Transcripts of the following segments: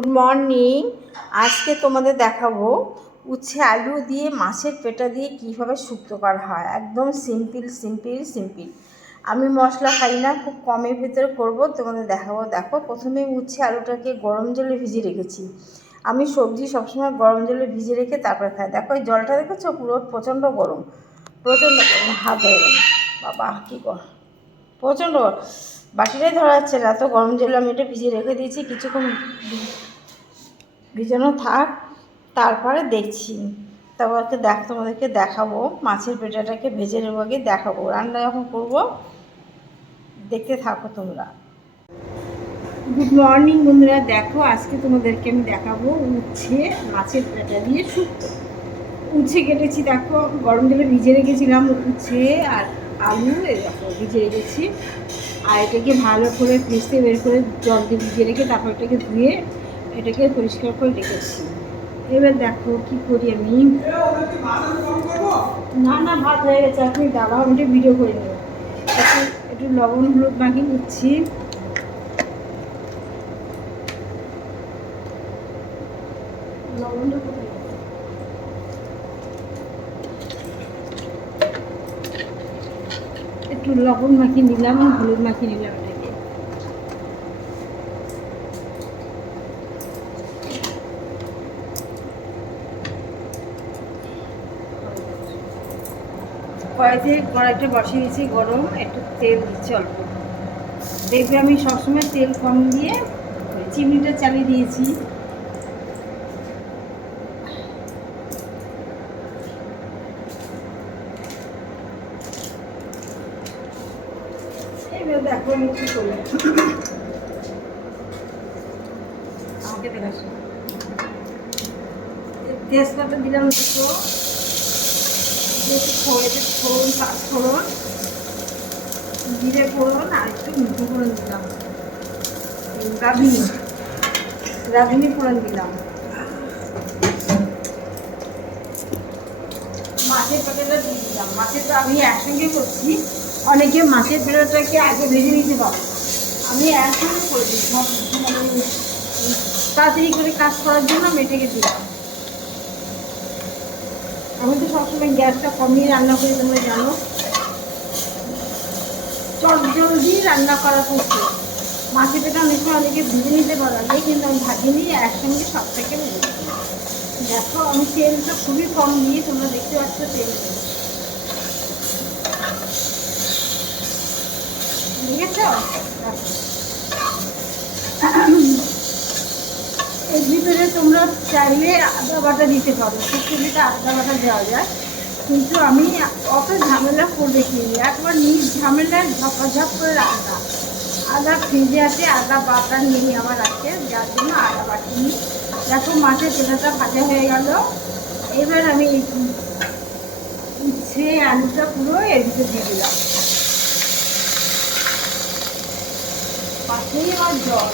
Good morning. আজকে তোমাদের দেখাবো উচ্ছে আলু দিয়ে মাছের পেটা দিয়ে কীভাবে শুক্তো করা হয়। একদম সিম্পল। আমি মশলা খাই না, খুব কমের ভিতরে করব, তোমাদের দেখাবো। দেখো, প্রথমে উচ্ছে আলুটাকে গরম জলে ভিজিয়ে রেখেছি। আমি সবজি সবসময় গরম জলে ভিজিয়ে রেখে তারপরে খাই। দেখো এই জলটা দেখেছো, পুরো প্রচণ্ড গরম, হাত হয়ে গেল। বাবা কী কর, প্রচণ্ড বাটিটাই ধরা যাচ্ছে না, এত গরম জলে আমি এটা ভিজিয়ে রেখে দিয়েছি। কিছুক্ষণ ভিজানো থাক, তারপরে দেখছি। তারপরকে তোমাদেরকে দেখাবো মাছের পেটাটাকে ভেজে নেবো, আগে দেখাবো রান্না যখন করবো, দেখতে থাকো তোমরা। গুড মর্নিং বন্ধুরা, দেখো আজকে তোমাদেরকে আমি দেখাবো উচ্ছে মাছের পেটা দিয়ে শুক্তো। উচ্ছে কেটেছি, দেখো গরম জলে ভিজে রেখেছিলাম উচ্ছে আর আলু, দেখো ভিজে রেখেছি। আর এটাকে ভালো করে ফ্রিজ বের করে জল দিয়ে ভিজিয়ে রেখে তারপর এটাকে ধুয়ে এটাকে পরিষ্কার করে রেখেছি। এবার দেখো কি করি আমি। না ভাত হয়ে গেছে, আপনি দাঁড়াও, আমি ভিডিও করে নেব। একটু লবণ হলুদ মাখিয়ে নিচ্ছি। একটু লবণ মাখিয়ে নিলাম, হলুদ মাখিয়ে নিলাম। এটাকে কড়াইটা বসিয়ে দিয়েছি গরম, একটু তেল দিচ্ছি অল্প। দেখবে আমি সবসময় তেল কম দিয়ে চিমনিটা চালিয়ে দিয়েছি। এবার দেখো আমি কী করি, আমাকে দেখাচ্ছি। তেজপাতা দিলাম দুটো, ফোড়ন, পাঁচফোড়ন, জিরে ফোড়ন আর একটু মিঠে ফোড়ন দিলাম, রাঁধুনি ফোড়ন দিলাম। মাছের পেটাটা দিয়ে দিলাম। মাছেরটা আমি একসঙ্গে করছি, অনেকে মাছের পেটাটাকে আগে ভেজে নিতে পারবো, আমি একসঙ্গে করে দিই। তাড়াতাড়ি করে কাজ করার জন্য আমি এটাকে দিলাম। আমি তো সবসময় গ্যাসটা কমিয়ে রান্না করি, তোমরা জানো, জলদি রান্না করা করছে। মাছের পেটা অনেক সময় অনেকে ভেজে নিতে পারা যায়, কিন্তু আমি ভাজিনি, একসঙ্গে সব থেকে ভেজে। দেখো আমি তেলটা খুবই কম দিয়ে, তোমরা দেখতে পাচ্ছ তেল বুঝেছ। এর ভিতরে তোমরা চাইলে আদা বাটা দিতে পারো, শুক্তোতে আদা বাটা দেওয়া যায়, কিন্তু আমি অত ঝামেলা করে দেখিনি, একবার ঝামেলায় ঝপাঝপ করে রান্না। আদা ফ্রিজে আছে, আদা বাটা নেই আমার আছে, যার জন্য আদা বাটিনি। দেখো মাছের পেটাটা ভাজা হয়ে গেল। এবার আমি উচ্ছে আলুটা পুরো এর ভিতরে দিয়ে দিলাম। পাশেই আমার জল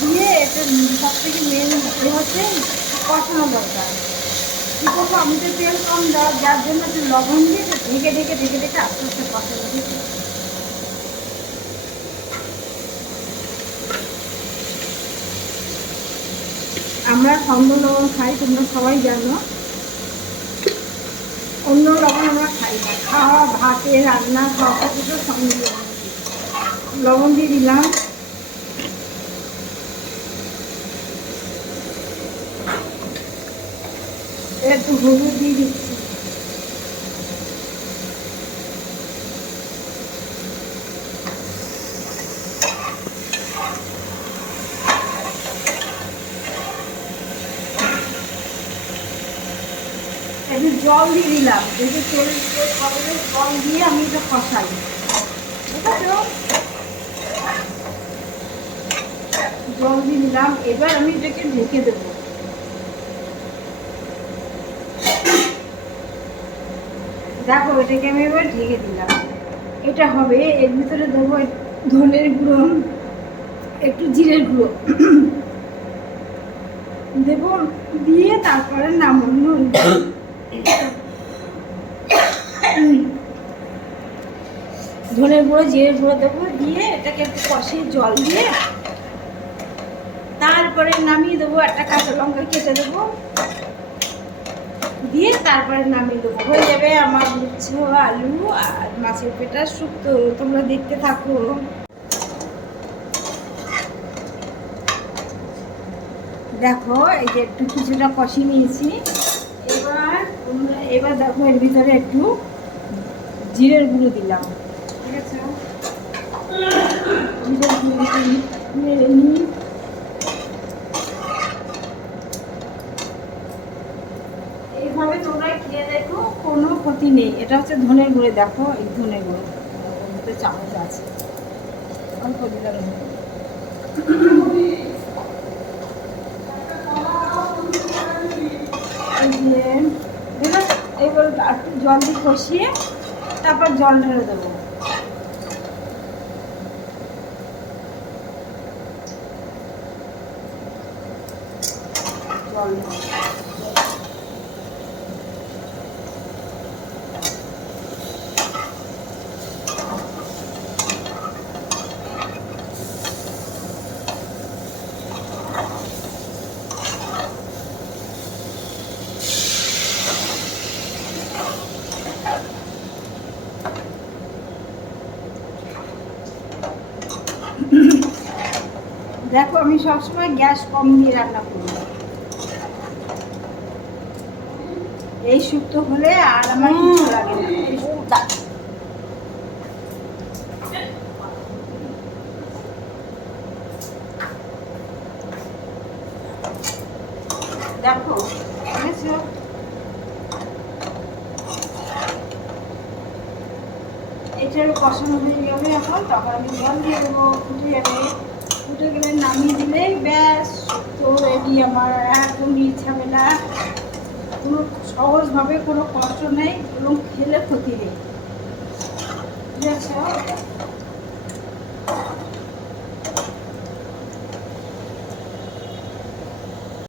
দিয়ে এটা সব থেকে মেন হচ্ছে কষানো দরকার। কী করবো, আমি তো তেল কম দেওয়া, যার জন্য একটু লবণ দিয়ে ঢেকে আস্তে আস্তে কষানো দিচ্ছি। আমরা সন্দ লবণ খাই, তোমরা সবাই জানো, অন্য লবণ আমরা খাই না। খাওয়া ভাতে রান্না সব কিছু সন্দ লবণ দিয়ে দিলাম। একটু হলুদ দিয়ে দিচ্ছি। একটু জল দিয়ে দিলাম, যদি তেল জল দিয়ে আমি এটা কষাই, ঠিক আছে। জল দিয়ে দিলাম, এবার আমি এটাকে ঢেকে দেবো। দেখো এটাকে আমি এবার ঢেকে দিলাম। এটা হবে, এর ভিতরে দেবো ধনের গুঁড়ো, একটু জিরের গুঁড়ো দেবো, দিয়ে তারপরে নামানো। ধনের গুঁড়ো জিরের গুঁড়ো দেবো, দিয়ে এটাকে একটু কষিয়ে জল দিয়ে তারপরে নামিয়ে দেবো। একটা কাঁচা লঙ্কা কেটে দেবো, দিয়ে তারপরে নামিয়ে দেবো। হয়ে যাবে আমার উচ্ছে আলু আর মাছের পেটার শুক্তো। তোমরা দেখতে থাকো। দেখো এই যে একটু কিছুটা কষিয়ে নিয়েছি। এবার দেখো এর ভিতরে একটু জিরের গুঁড়ো দিলাম, ঠিক আছে? জিরের গুঁড়ো নেড়ে নিই। এইভাবে তোমরা খেয়ে দেখো, কোনো ক্ষতি নেই। এটা হচ্ছে ধনের গুঁড়ো, দেখো এই ধনের গুঁড়ো চামচ আছে, অল্প দিলাম। এবার একটু জল দিয়ে কষিয়ে তারপর জল ঢেলে দেবো। জল দেখো আমি সবসময় গ্যাস কম দিয়ে রান্না করি। এই শুক্তো হলে আর আমার কিছু লাগে না। দেখো এটার কষানো হয়ে যাবে এখন, তখন আমি জল দিয়ে দেবো, ফুটে যাবে। ফুটে গেলে নামিয়ে দিলেই ব্যাস শুক্তো রেডি আমার। একদম ঝামেলা, কোনো সহজভাবে কোনো কষ্ট নেই এবং খেলে ক্ষতি নেই, ঠিক আছে?